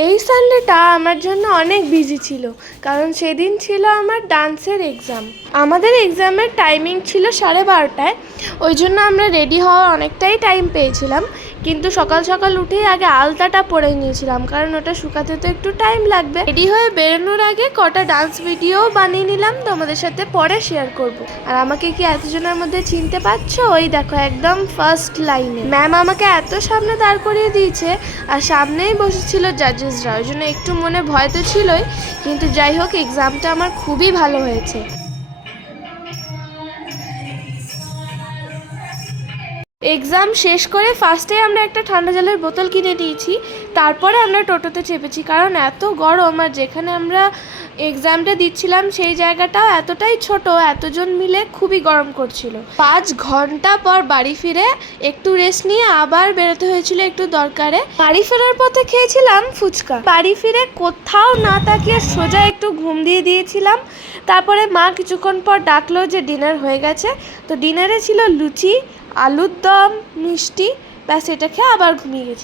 এই সানডেটা আমার জন্য অনেক বিজি ছিল, কারণ সেদিন ছিল আমার ডান্সের এক্সাম। আমাদের এক্সামের টাইমিং ছিল 12:30টায়, ওই জন্য আমরা রেডি হওয়ার অনেকটাই টাইম পেয়েছিলাম। কিন্তু সকাল সকাল উঠেই আগে আলতাটা পরে নিয়েছিলাম, কারণ ওটা শুকাতে তো একটু টাইম লাগবে। রেডি হয়ে বেরোনোর আগে কটা ডান্স ভিডিও বানিয়ে নিলাম, তোমাদের সাথে পরে শেয়ার করব। আর আমাকে কি এতজনের মধ্যে চিনতে পারছো? ওই দেখো, একদম ফার্স্ট লাইনে ম্যাম আমাকে এত সামনে দাঁড় করিয়ে দিয়েছে, আর সামনেই বসেছিল জাজেসরা, ওই জন্য একটু মনে ভয় তো ছিলই। কিন্তু যাই হোক, এক্সামটা আমার খুবই ভালো হয়েছে। এক্সাম শেষ করে ফার্স্টে আমরা একটা ঠান্ডা জলের বোতল কিনে নিয়েছি, তারপরে আমরা টোটোতে চেপেছি, কারণ এত গরম। আর যেখানে আমরা এক্সামটা দিচ্ছিলাম সেই জায়গাটাও এতটাই ছোট, এতজন মিলে খুবই গরম করছিল। 5 ঘন্টা পর বাড়ি ফিরে একটু রেস্ট নিয়ে আবার বেরোতে হয়েছিল একটু দরকারে। বাড়ি ফেরার পথে খেয়েছিলাম ফুচকা। বাড়ি ফিরে কোথাও না তাকিয়ে সোজা একটু ঘুম দিয়ে দিয়েছিলাম। তারপরে মা কিছুক্ষণ পর ডাকলো যে ডিনার হয়ে গেছে। তো ডিনারে ছিল লুচি, আলুর দম, মিষ্টি, ব্যাস এটা খেয়ে আবার ঘুমিয়ে গেছি।